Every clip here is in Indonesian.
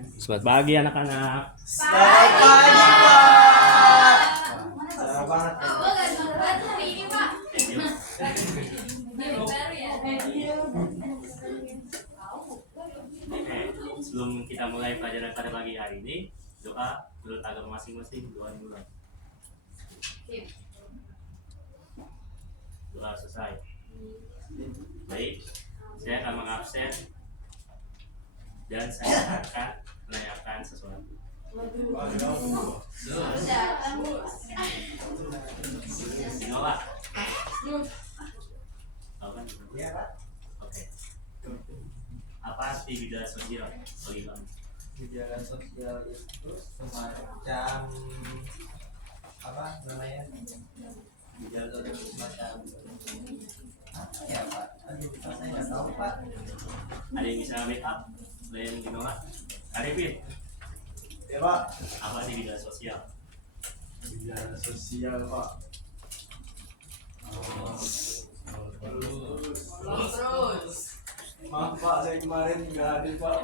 Selamat pagi anak-anak. Selamat pagi, Pak. Selamat banget. Sebelum kita mulai pelajaran pada pagi hari ini, doa menurut agama masing-masing, doa dulu. Doa selesai. Baik, saya akan mengabsen dan saya akan menanyakan sesuatu. Nolak. Apa? Oke. Apa arti bidang sosial bagi kamu? Gejala sosial itu semacam apa namanya? Gejala sosial semacam apa ya, Pak? Aduh, saya nggak tahu, Pak. Ada yang bisa backup selain Nolak? Arifin, Ya, Pak. apa arti bidang sosial? Gejala sosial, Pak. Terus. Maaf, Pak, saya kemarin nggak hadir, Pak.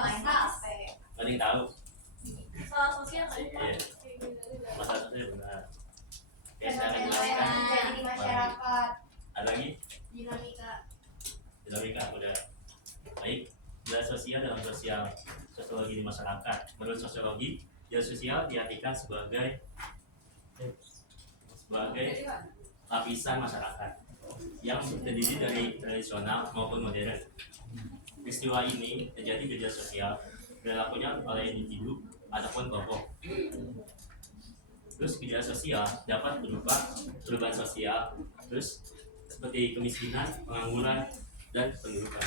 Ada yang tahu? Masalah sosial kan? Iya. Masalah sosial benar. Oke, saya akan jelaskan. Jadi di masyarakat, Ada lagi? dinamika. Dinamika udah. Baik, bidang sosial dalam sosiologi di masyarakat. Menurut sosiologi, bidang sosial diartikan sebagai lapisan masyarakat yang terdiri dari tradisional maupun modern. Peristiwa ini terjadi bidang sosial berlakunya oleh individu ataupun kelompok. Terus bidang sosial dapat berupa perubahan sosial, terus seperti kemiskinan, pengangguran, dan pendudukan.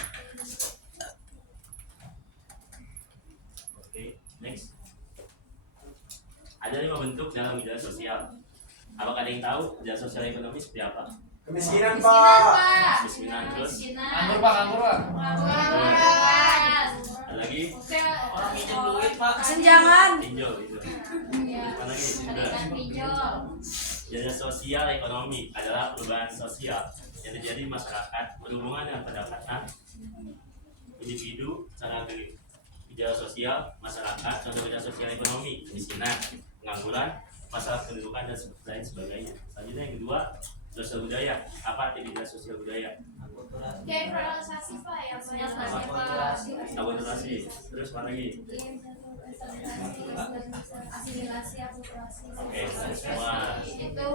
Oke, next. Ada 5 bentuk dalam bidang sosial. Apakah ada yang tahu bidang sosial ekonomi seperti apa? Kemiskinan, Pak. Kemiskinan, terus Anggur pak. ada lagi Orang minjem duit pak. Kesenjangan. pinjol gitu. Ada lagi bidang sosial ekonomi adalah perubahan sosial yang terjadi di masyarakat berhubungan dengan pendapatan individu secara agreg. Bidang sosial masyarakat, contoh bidang sosial ekonomi, kemiskinan, pengangguran, masalah pendudukan dan lain sebagainya. Selanjutnya yang kedua, sosial budaya. Apa arti bidang sosial budaya? Kayak organisasi pak yang banyak Akulturasi. Terus apa lagi? asimilasi akulturasi. Oke, semua. Itu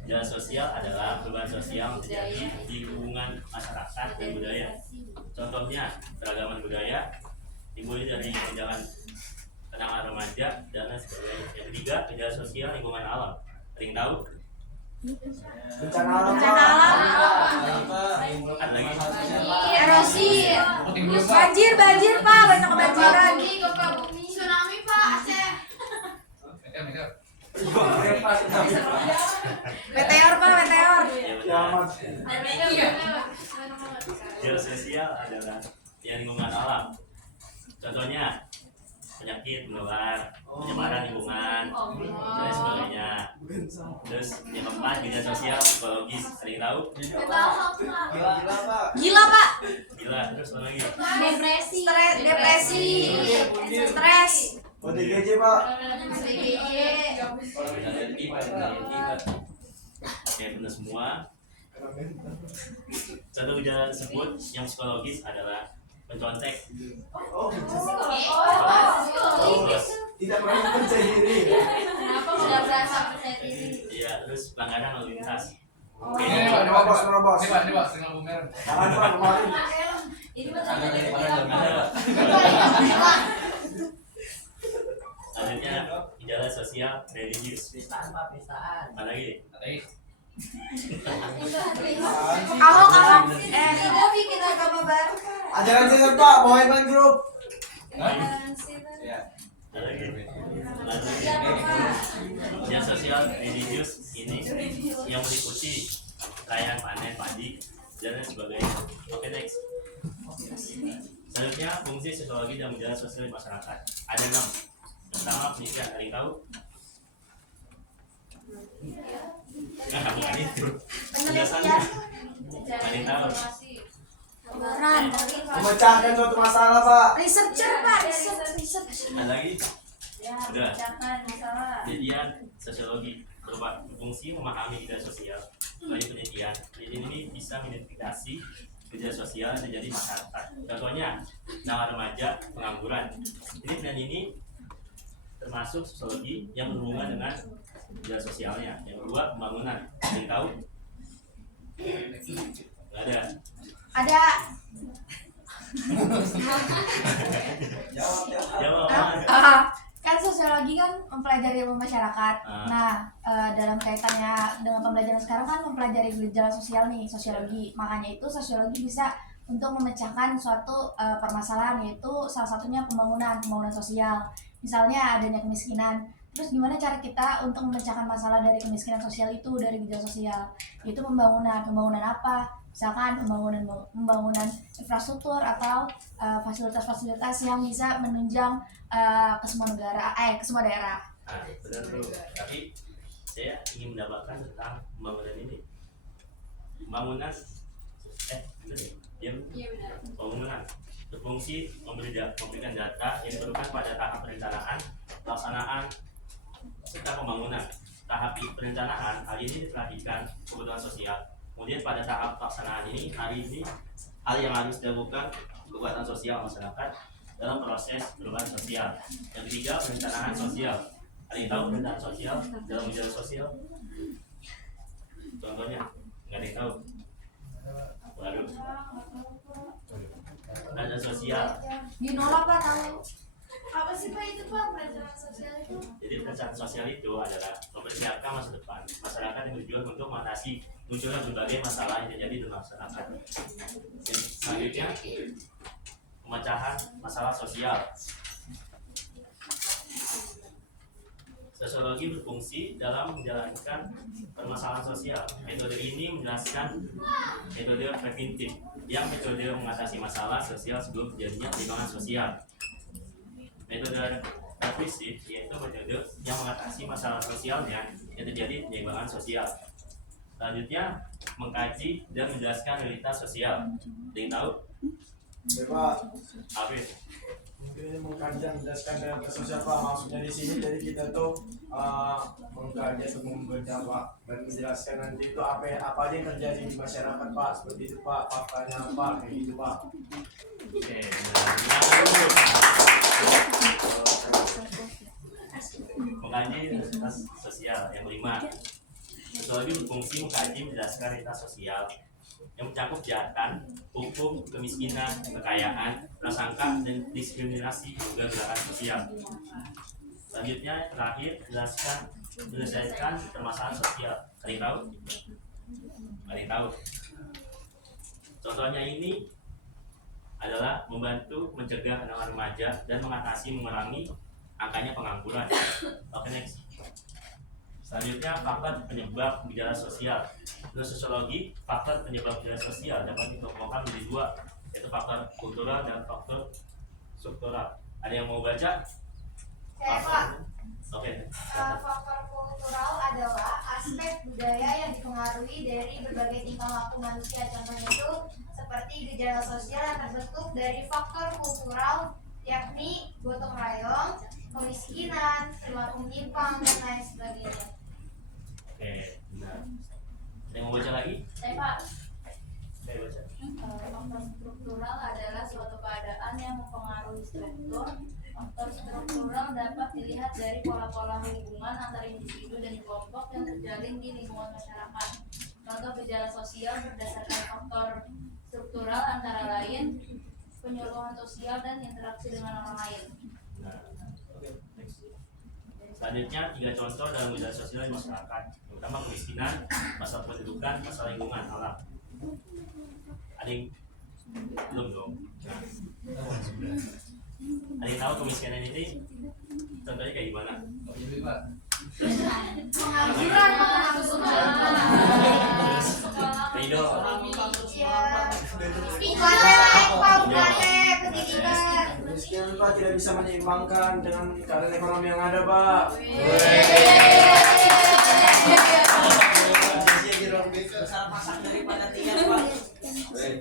Bidang sosial adalah perubahan sosial yang terjadi di hubungan masyarakat dan budaya. Contohnya keragaman budaya dimulai dari tunjangan kenangan remaja dan lain sebagainya. Yang ketiga, bidang sosial lingkungan alam. Ada yang tahu? Bencana alam, Bencana alam. Ada lagi? erosi. Banjir pak, banyak kebanjiran. Gempa bumi, tsunami pak, Aceh. Meteor pak, meteor. Ya, Kiamat. bidang sosial adalah yang lingkungan alam. Contohnya penyakit menular, penyebaran lingkungan, dan sebagainya. Terus yang keempat, bidang sosial psikologis. Ada yang tahu? Gila, Pak. Gila pak. Gila. Terus apa lagi? Depresi. Stres. OTGJ, Pak. Oke, benar semua. Satu gejala tersebut yang psikologis adalah mencontek, Oh, terus tidak pernah percaya diri. Kenapa sudah berasa percaya diri? iya, terus pelanggaran lalu lintas. Oke, Nerobos. Tinggal bumer. Jangan, Pak, kemarin. Ini betul selanjutnya gejala sosial religius. Apa lagi? Ahok. Kita bikin agama baru. Ajaran sesat, Pak. Mohaiman Group. Ada lagi? Selanjutnya gejala sosial religius ini yang meliputi perayaan panen padi dan lain sebagainya. Oke, next. Selanjutnya fungsi sosiologi dan gejala sosial di masyarakat ada 6. Pertama, penelitian. Ada yang tahu? Nah, bukan itu. Penelitian. Ada yang tahu? Laporan. Memecahkan suatu masalah, Pak. Researcher pak, research. Ada lagi? Udah. Memecahkan masalah. Penelitian sosiologi berfungsi memahami gejala sosial. Melalui penelitian ini bisa mengidentifikasi gejala sosial yang terjadi di masyarakat. Contohnya, nama remaja, pengangguran. Ini penelitian ini termasuk sosiologi yang berhubungan dengan gejala sosialnya. Yang kedua, pembangunan. Ada yang tahu? Nggak ada. Ada. Jawab. Kan sosiologi kan mempelajari ilmu masyarakat. Nah, dalam kaitannya dengan pembelajaran sekarang kan mempelajari gejala sosial nih, sosiologi. Makanya itu sosiologi bisa untuk memecahkan suatu permasalahan, yaitu salah satunya pembangunan sosial. Misalnya adanya kemiskinan. Terus gimana cara kita untuk memecahkan masalah dari kemiskinan sosial itu, dari gejala sosial? Itu pembangunan apa? Misalkan pembangunan infrastruktur atau fasilitas-fasilitas yang bisa menunjang ke semua daerah. Nah, benar tuh. Tapi saya ingin mendapatkan tentang pembangunan ini. Pembangunan, pembangunan berfungsi memberikan data yang diperlukan pada tahap perencanaan, pelaksanaan, serta pembangunan. Tahap perencanaan hal ini diperhatikan kebutuhan sosial. Kemudian pada tahap pelaksanaan ini hal yang harus dilakukan kebutuhan sosial masyarakat dalam proses perubahan sosial. Yang ketiga, perencanaan sosial. Ada yang tahu perencanaan sosial dalam gejala sosial? Contohnya, nggak ada yang tahu. Waduh. Ada sosial. Dinolak pak tahu. Apa sih pak itu pak perencanaan sosial itu? Jadi perencanaan sosial itu adalah mempersiapkan masa depan masyarakat yang berjuang untuk mengatasi munculnya berbagai masalah yang terjadi di masyarakat. Dan selanjutnya, pemecahan masalah sosial. Sosiologi berfungsi dalam menjalankan permasalahan sosial. Metode ini menjelaskan metode preventif yang metode mengatasi masalah sosial sebelum terjadinya penyimpangan sosial. Metode represif yaitu metode yang mengatasi masalah sosialnya yang terjadi penyimpangan sosial. Selanjutnya, mengkaji dan menjelaskan realitas sosial. Ada yang tahu? Pak. Afif. Mungkin ini mengkaji dan menjelaskan realitas sosial, Pak. Maksudnya di sini jadi kita tuh mengkaji atau membaca, Pak, dan menjelaskan nanti itu apa aja yang terjadi di masyarakat, Pak. Seperti itu, Pak. Faktanya apa? Kayak gitu, Pak. Oke, mengkaji realitas sosial. Yang kelima, sosiologi berfungsi mengkaji menjelaskan realitas sosial yang mencakup kejahatan, hukum, kemiskinan, kekayaan, prasangka, dan diskriminasi juga gerakan sosial. Selanjutnya, terakhir, menyelesaikan permasalahan sosial. Ada yang tahu? Ada yang tahu? Contohnya ini adalah membantu mencegah anak remaja dan mengurangi angkanya pengangguran. Oke, next. Selanjutnya, faktor penyebab gejala sosial. Menurut sosiologi, faktor penyebab gejala sosial dapat dikelompokkan menjadi dua, yaitu faktor kultural dan faktor struktural. Ada yang mau baca? Saya pak. Oke. Faktor kultural adalah aspek budaya yang dipengaruhi dari berbagai tingkah laku manusia. Contohnya itu seperti gejala sosial yang terbentuk dari faktor kultural, yakni gotong royong, kemiskinan, perilaku menyimpang, dan lain sebagainya. Oke, benar. Ada yang mau baca lagi? Saya pak. Saya baca. Faktor struktural adalah suatu keadaan yang mempengaruhi struktur. Faktor struktural dapat dilihat dari pola-pola hubungan antara individu dan kelompok yang terjalin di lingkungan masyarakat. Contoh gejala sosial berdasarkan faktor struktural antara lain penyuluhan sosial dan interaksi dengan orang lain. Nah, oke, next. Selanjutnya, 3 contoh dalam gejala sosial di masyarakat, terutama kemiskinan, masalah pendidikan, masalah lingkungan, alam. Ada yang belum dong? Nah, ada yang tahu kemiskinan ini contohnya kayak gimana? Pengangguran, Ridho. bukan pendidikan. Pak tidak bisa menyeimbangkan dengan keadaan ekonomi yang ada Pak.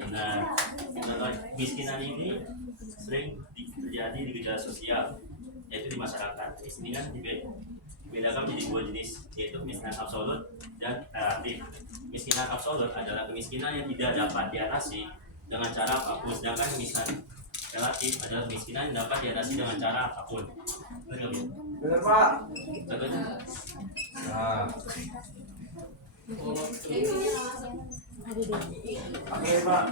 Nah, contoh kemiskinan ini sering terjadi di gejala sosial, yaitu di masyarakat. Ini kan dibedakan menjadi dua jenis, yaitu kemiskinan absolut dan relatif. Kemiskinan absolut adalah kemiskinan yang tidak dapat diatasi dengan cara apapun, sedangkan kemiskinan relatif adalah kemiskinan yang dapat diatasi dengan cara apapun. Benar nggak, Bu? Benar Pak. Contohnya? Nah, Oke Pak.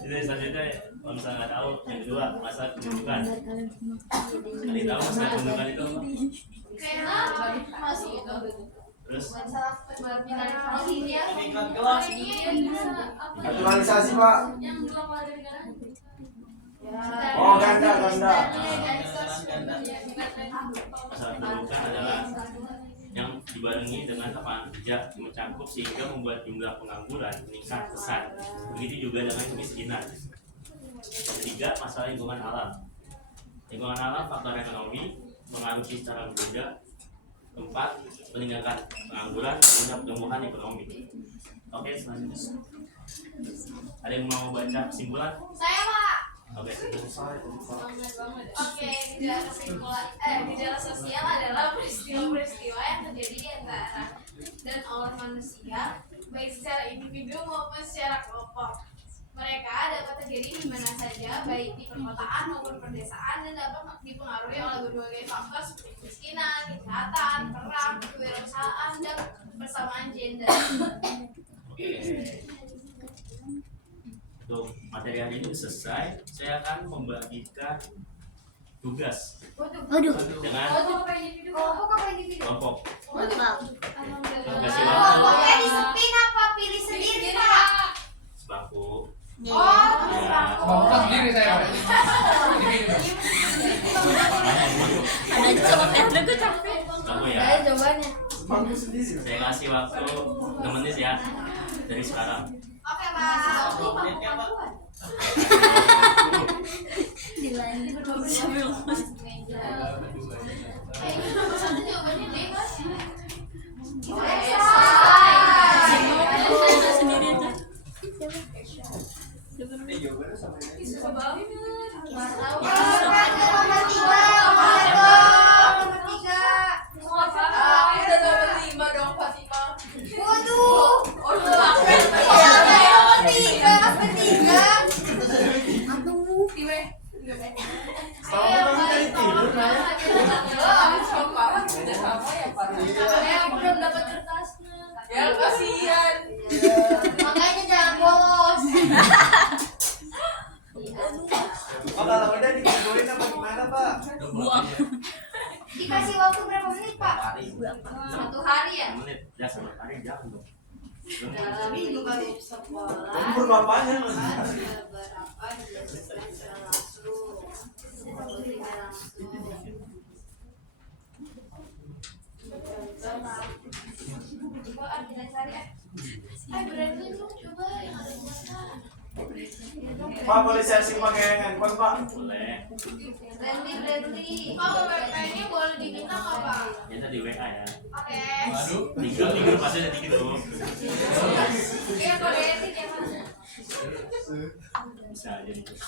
Jadi selanjutnya, kalau misalnya nggak tahu, yang kedua masalah pendudukan. Kalian tahu masalah pendudukan itu apa? masuk itu Terus Naturalisasi Pak. Oh ganda. masalah pendudukan adalah yang dibarengi dengan lapangan kerja yang mencakup sehingga membuat jumlah pengangguran meningkat pesat. Begitu juga dengan kemiskinan. Ketiga, masalah lingkungan alam. Lingkungan alam, faktor ekonomi mengaruhi secara berbeda. Keempat, meningkatkan pengangguran dan pertumbuhan ekonomi. Oke, selanjutnya. Ada yang mau baca kesimpulan? saya Pak. Oke. Oke, gejala sosial adalah peristiwa-peristiwa yang terjadi di antara dan oleh manusia, baik secara individu maupun secara kelompok. Mereka dapat terjadi di mana saja, baik di perkotaan maupun pedesaan, dan dapat dipengaruhi oleh berbagai faktor seperti kemiskinan, kejahatan, perang, kewirausahaan, dan persamaan gender. Untuk materi hari ini selesai, saya akan membagikan tugas dengan kelompok. Kasih waktu Pokoknya disepin apa pilih sendiri Pak? sebangku. mau kan sendiri saya. Sebangku ya. Jawabannya. Bangku sendiri. Saya kasih waktu 6 menit ya dari sekarang. Oke, Pak. Satu jawabannya D, Mas. Belum dapat kertasnya. Ya kasihan. Makanya jangan bolos. Oh kalau udah dikumpulin apa gimana Pak? Dikasih waktu berapa menit Pak? Satu hari ya. 6 menit. Ya, sama hari jangan dong. Dalam hidup sekolah Kumpul bapaknya. ada berapa dijelaskan secara langsung. Tidak langsung. Coba kita cari ya. Berarti lu coba yang ada tulisan. Pak boleh sharing pakai handphone Pak? Boleh. Randy. Pak, WP-nya boleh diminta nggak Pak? Ya tadi WA ya. Oke. Waduh. Di grup pasti ada di grup. Iya, boleh sih ya Mas. Bisa aja di grup.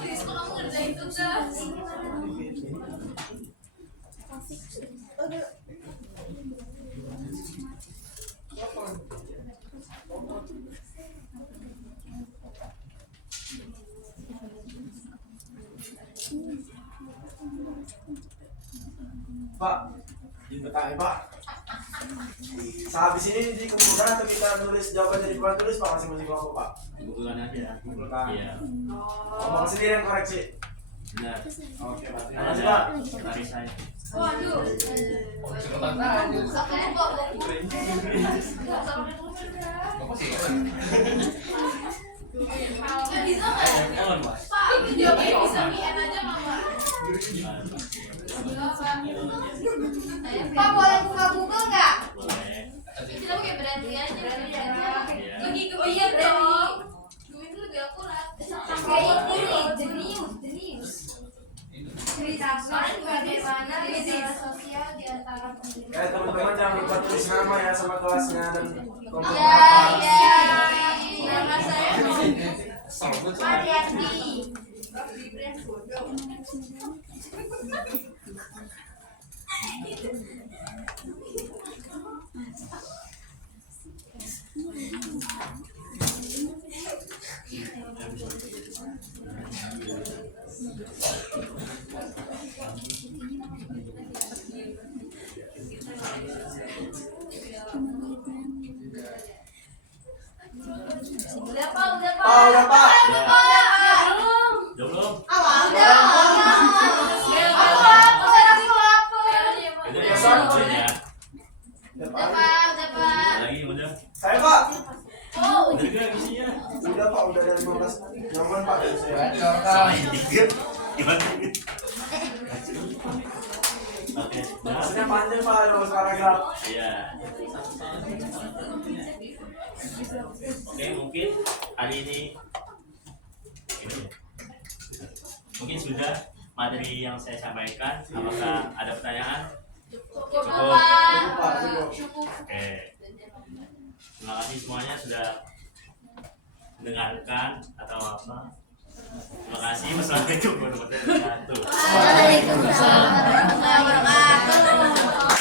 Please, kamu ngerjain tugas. Pak, dibetain Pak. Sehabis ini dikumpulkan atau kita nulis jawaban dari Pak tulis Pak masing-masing kelompok Pak? Kumpulkan aja ya. Kumpulkan. Iya. Ngomong sendiri yang koreksi. Benar. Oke Pak, terima kasih Pak. Dari saya. Waduh. Cepetan aja. Satu buku. Bapak sih. Nggak bisa nggak? Kawan, Mas. Pak, itu jawabnya bisa VN aja nggak Pak? Oh iya dong. Dulu itu lebih akurat. Kayak ini nih, jenius. Ceritakan bagaimana gejala sosial di antara pendidik. Teman-teman jangan lupa tulis nama ya sama kelasnya dan kompeten Iya, apa. iya. Nama saya Selamat Mariati. Udah Pak, udah Pak. Oh, udah, Pak. Udah Pak. Belum. Udah belum? Udah. Itu Ya, yang Son. selanjutnya. Udah, Udah Pak. Pak, udah Pak. Lagi udah. Saya Pak. Oh, Udah gak isinya? Udah Pak, udah dari 15 nyaman Pak dari saya. bacor Sama kan. dikit. Gimana? Oke. Nah, Maksudnya panjang Pak, harus paragraf. iya. Oke, mungkin hari ini mungkin sudah materi yang saya sampaikan. Apakah ada pertanyaan? cukup Cukup. Pak. Cukup. Oke. Terima kasih semuanya sudah mendengarkan atau apa. Terima kasih. Wassalamualaikum warahmatullahi wabarakatuh. Waalaikumsalam warahmatullahi wabarakatuh.